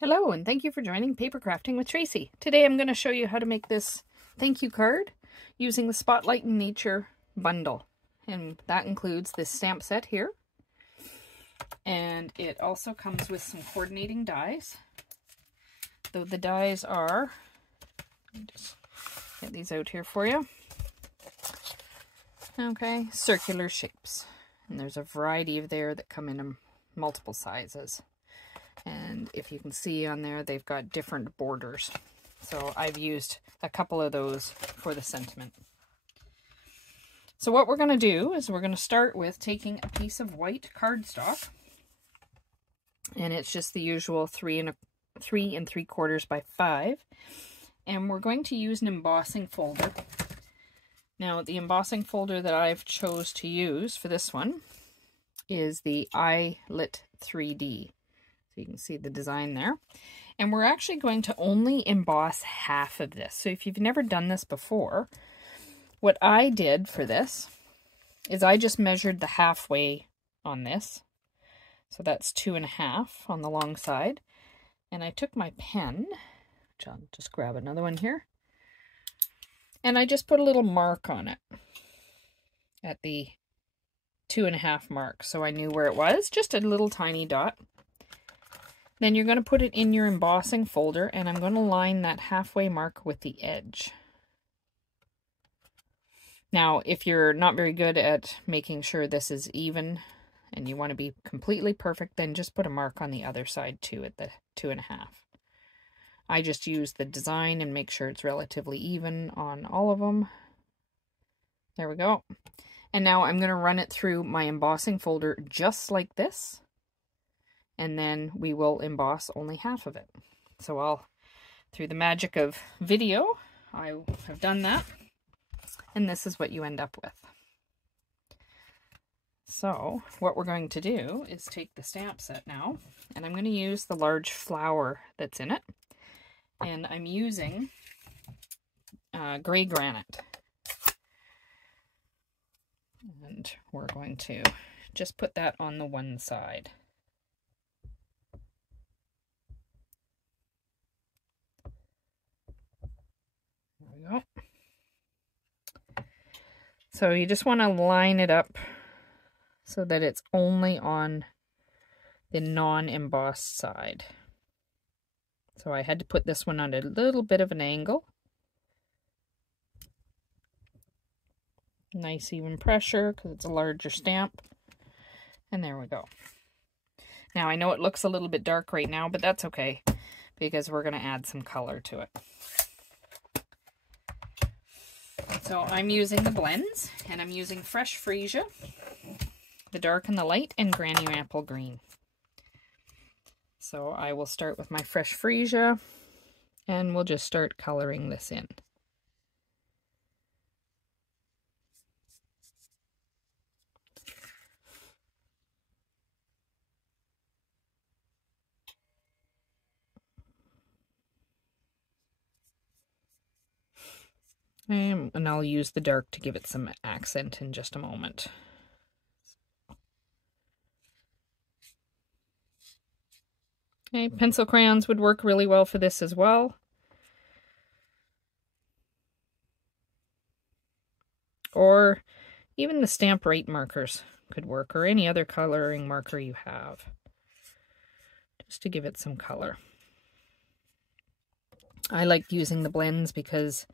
Hello, and thank you for joining Paper Crafting with Tracy. Today I'm going to show you how to make this thank you card using the Spotlight in Nature bundle. And that includes this stamp set here. And it also comes with some coordinating dies. Though the dies are, let me just get these out here for you. Okay, circular shapes. And there's a variety of there that come in multiple sizes. And if you can see on there, they've got different borders. So I've used a couple of those for the sentiment. So what we're going to do is we're going to start with taking a piece of white cardstock. And it's just the usual 3 3/4 by 5. And we're going to use an embossing folder. Now the embossing folder that I've chose to use for this one is the iLit 3D. You can see the design there. And we're actually going to only emboss half of this. So if you've never done this before, what I did for this is I just measured the halfway on this. So that's 2.5 on the long side. And I took my pen, which I'll just grab another one here. And I just put a little mark on it at the 2.5 mark. So I knew where it was, just a little tiny dot. Then you're going to put it in your embossing folder, and I'm going to line that halfway mark with the edge. Now, if you're not very good at making sure this is even, and you want to be completely perfect, then just put a mark on the other side too at the 2.5. I just use the design and make sure it's relatively even on all of them. There we go. And now I'm going to run it through my embossing folder just like this. And then we will emboss only half of it. So through the magic of video, I have done that. And this is what you end up with. So what we're going to do is take the stamp set now, and I'm going to use the large flower that's in it. And I'm using gray granite. And we're going to just put that on the one side. Go. So you just want to line it up so that it's only on the non-embossed side. So I had to put this one on a little bit of an angle. Nice even pressure because it's a larger stamp. And there we go. Now I know it looks a little bit dark right now, but that's okay because we're going to add some color to it. So I'm using the blends, and I'm using Fresh Freesia, the dark and the light, and Granny Apple Green. So I will start with my Fresh Freesia, and we'll just start coloring this in. And I'll use the dark to give it some accent in just a moment. Okay, pencil crayons would work really well for this as well. Or even the Stamp Rite markers could work, or any other coloring marker you have, just to give it some color. I like using the blends because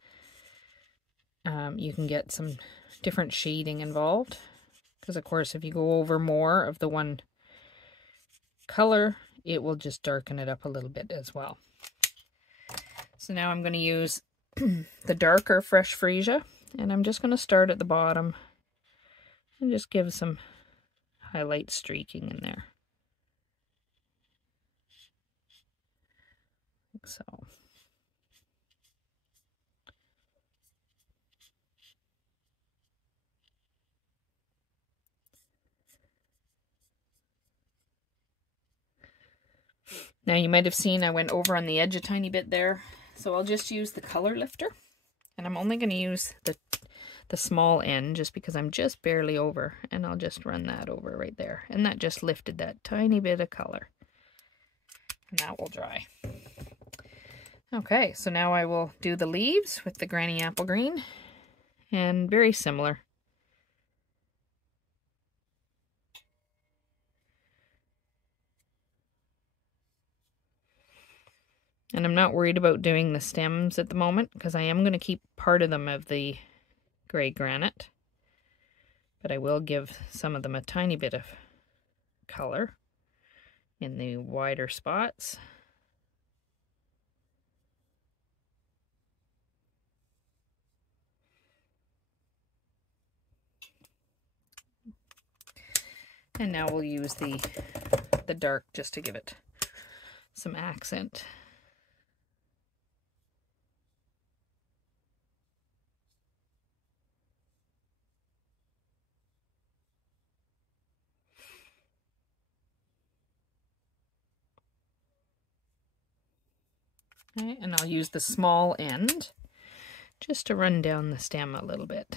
you can get some different shading involved. Because of course, if you go over more of the one color, it will just darken it up a little bit as well. So now I'm going to use the darker Fresh Freesia, and I'm just going to start at the bottom and just give some highlight streaking in there. Like so. Now you might have seen I went over on the edge a tiny bit there, so I'll just use the color lifter, and I'm only going to use the small end just because I'm just barely over, and I'll just run that over right there, and that just lifted that tiny bit of color. and that will dry. Okay, so now I will do the leaves with the Granny Apple Green, and very similar. And I'm not worried about doing the stems at the moment, because I am going to keep part of them of the gray granite. But I will give some of them a tiny bit of color in the wider spots. And now we'll use the dark just to give it some accent. Okay, and I'll use the small end just to run down the stem a little bit.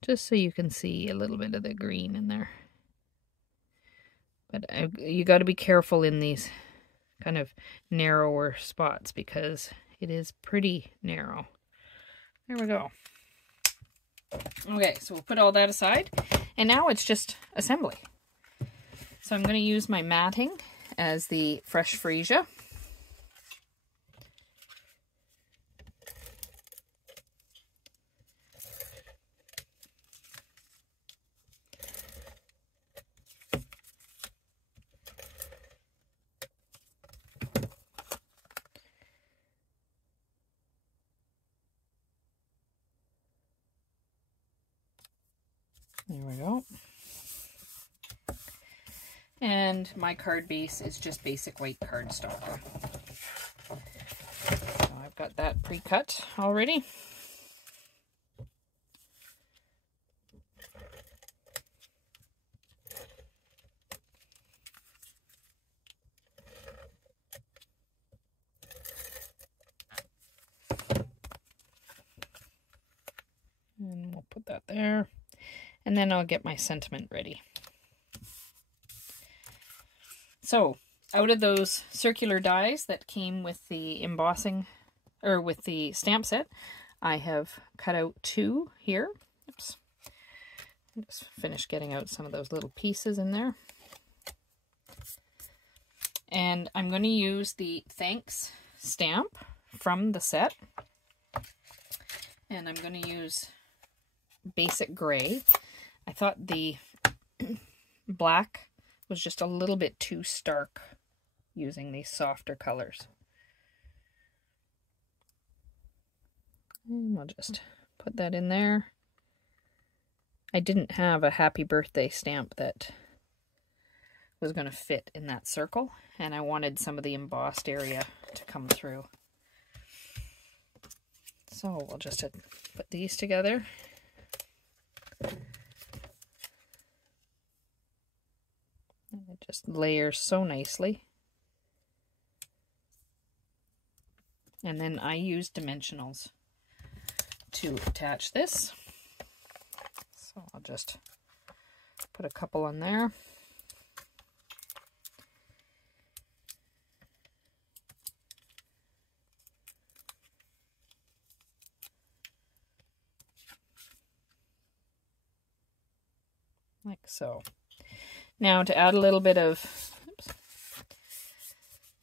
Just so you can see a little bit of the green in there. But you got to be careful in these kind of narrower spots because it is pretty narrow. There we go. Okay, so we'll put all that aside. And now it's just assembly. So I'm going to use my matting as the fresh freesia. There we go. And my card base is just basic white cardstock. So I've got that pre-cut already. And we'll put that there. And then I'll get my sentiment ready. So, out of those circular dies that came with the embossing, or with the stamp set, I have cut out 2 here. Oops. Just finished getting out some of those little pieces in there. And I'm going to use the Thanks stamp from the set. And I'm going to use basic gray. I thought the black was just a little bit too stark using these softer colors. And we'll just put that in there. I didn't have a happy birthday stamp that was going to fit in that circle, and I wanted some of the embossed area to come through. So we'll just put these together. It just layers so nicely. And then I use dimensionals to attach this. So I'll just put a couple on there. Like so. Now to add a little bit of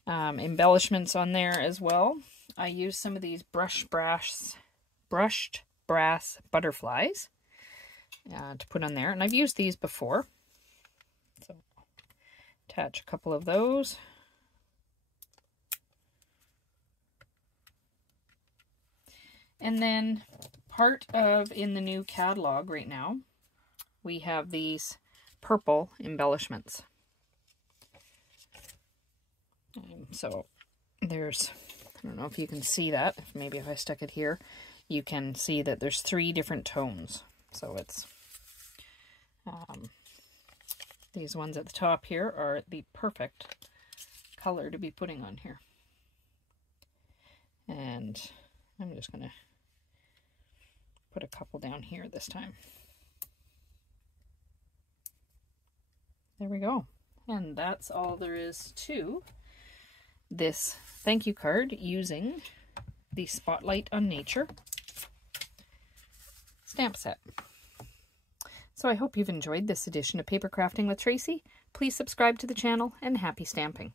embellishments on there as well, I use some of these brushed brass butterflies to put on there. And I've used these before. So attach a couple of those. And then part of in the new catalog right now, we have these purple embellishments. So there's, I don't know if you can see that, maybe if I stuck it here, you can see that there's 3 different tones. So it's, these ones at the top here are the perfect color to be putting on here. And I'm just going to put a couple down here this time. There we go. And that's all there is to this thank you card using the Spotlight on Nature stamp set. So I hope you've enjoyed this edition of Paper Crafting with Tracey. Please subscribe to the channel and happy stamping.